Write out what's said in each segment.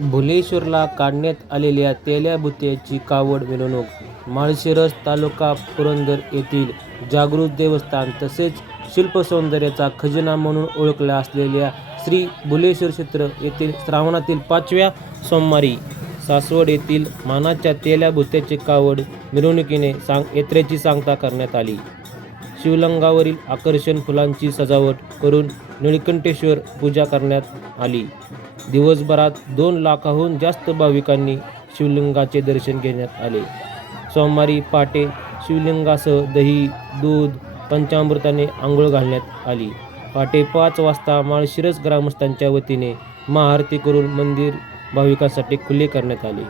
भुलेश्वरला काढण्यात आलेल्या तेल्याबुत्याची कावड मिरवणूक. माळशिरस तालुका पुरंदर येथील जागृत देवस्थान तसेच शिल्पसौंदर्याचा खजिना म्हणून ओळखल्या असलेल्या श्री भुलेश्वर क्षेत्र येथील श्रावणातील पाचव्या सोमवारी सासवड येथील मानाच्या तेल्या भुत्याची कावड मिरवणुकीने सांग यात्रेची सांगता करण्यात आली. शिवलंगावरील आकर्षण फुलांची सजावट करून निळकंठेश्वर पूजा करण्यात आली. दिवसभरात दोन लाखाहून जास्त भाविकांनी शिवलिंगाचे दर्शन घेण्यात आले. सोमवारी पहाटे शिवलिंगासह दही दूध पंचामृताने आंघोळ घालण्यात आली. पहाटे पाच वाजता माळशिरस ग्रामस्थांच्या वतीने महाआरती करून मंदिर भाविकांसाठी खुले करण्यात आले.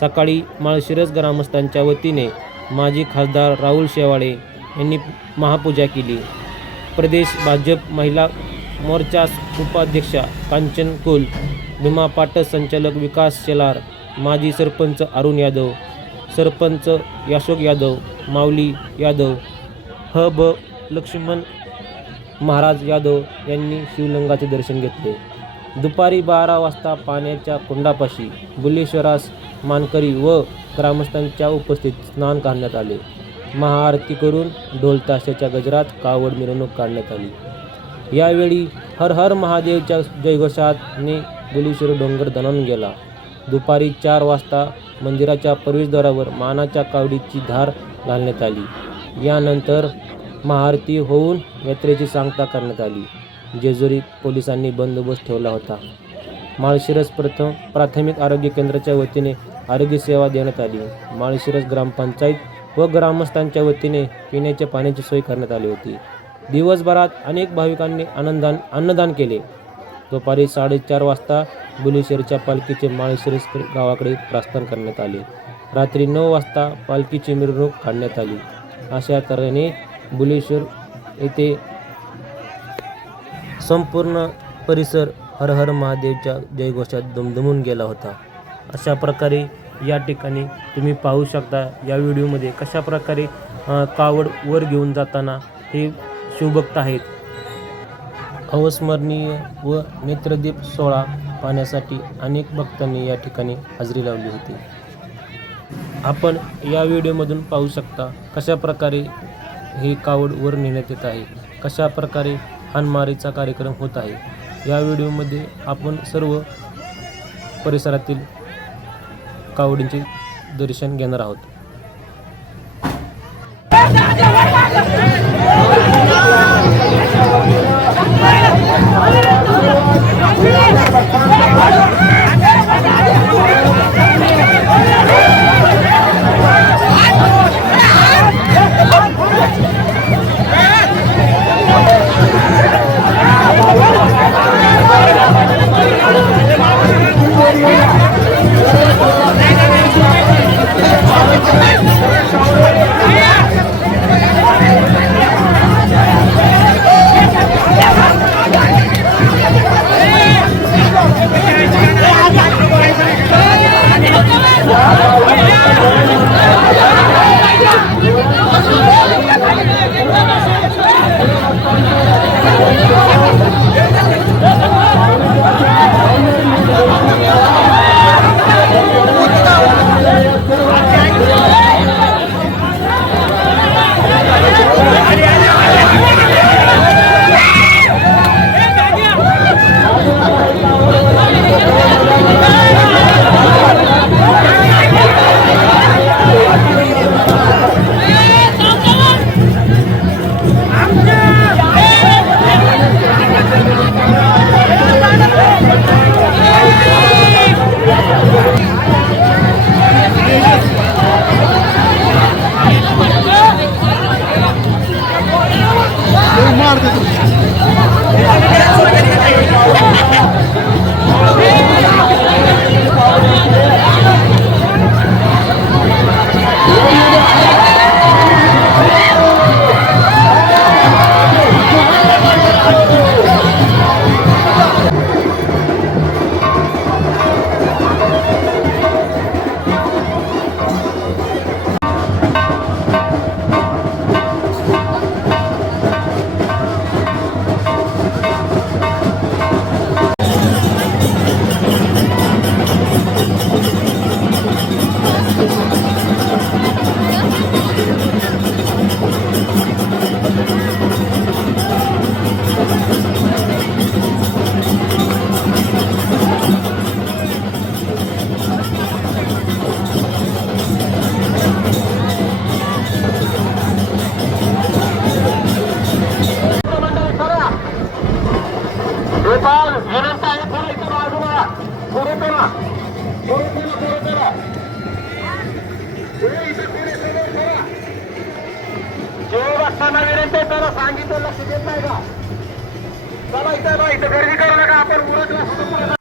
सकाळी माळशिरस ग्रामस्थांच्या वतीने माजी खासदार राहुल शेवाळे यांनी महापूजा केली. प्रदेश भाजप महिला मोर्चा उपाध्यक्षा कांचन कुल भीमा पाटस संचालक विकास शेलार माजी सरपंच अरुण यादव सरपंच अशोक यादव माऊली यादव ह. ब. लक्ष्मण महाराज यादव यांनी शिवलिंगाचे दर्शन घेतले. दुपारी बारा वाजता पाण्याच्या कुंडापाशी बुलेश्वरास मानकरी व ग्रामस्थांच्या उपस्थितीत स्नान करण्यात आले. महाआरती करून ढोलताशाच्या गजरात कावड मिरवणूक काढण्यात आली. यावेळी हर हर महादेवच्या जयघोषाने बुलेश्वर डोंगर दणून गेला. दुपारी चार वाजता मंदिराच्या प्रवेशद्वारावर मानाच्या कावडीची धार घालण्यात आली. यानंतर महाआरती होऊन यात्रेची सांगता करण्यात आली. जेजुरी पोलिसांनी बंदोबस्त ठेवला होता. माळशिरस प्रथम प्राथमिक आरोग्य केंद्राच्या वतीने आरोग्य सेवा देण्यात आली. माळशिरस ग्रामपंचायत व ग्रामस्थांच्या वतीने पिण्याच्या पाण्याची सोय करण्यात आली होती. दिवसभरात अनेक भाविकांनी आनंदान अन्नदान केले. दुपारी साडेचार वाजता बुलेश्वरच्या पालखीचे माळशिरस गावाकडे प्रस्थान करण्यात आले. रात्री नऊ वाजता पालखीची मिरवणूक काढण्यात आली. अशा तऱ्हेने बुलेश्वर येथे संपूर्ण परिसर हर हर महादेवच्या जयघोषात दुमदुमून गेला होता. अशा प्रकारे या ठिकाणी तुम्ही पाहू शकता या व्हिडिओमध्ये कशा प्रकारे कावड वर घेऊन जाताना हे शिवभक्त आहेत. अवस्मरणीय व नेत्रदीप सोहळा पाहण्यासाठी अनेक भक्तांनी या ठिकाणी हजेरी लावली होती. आपण या व्हिडिओमधून पाहू शकता कशा प्रकारे हे कावड वर नेण्यात येत आहे कशा प्रकारे हानमारीचा कार्यक्रम होत आहे. या व्हिडिओमध्ये आपण सर्व परिसरातील कावडींचे दर्शन घेणार आहोत. ¡Viva! जेव असताना विनंती सांगितलं लक्ष देत नाही का? चला इथं इथं. गर्दी करू नका आपण उरत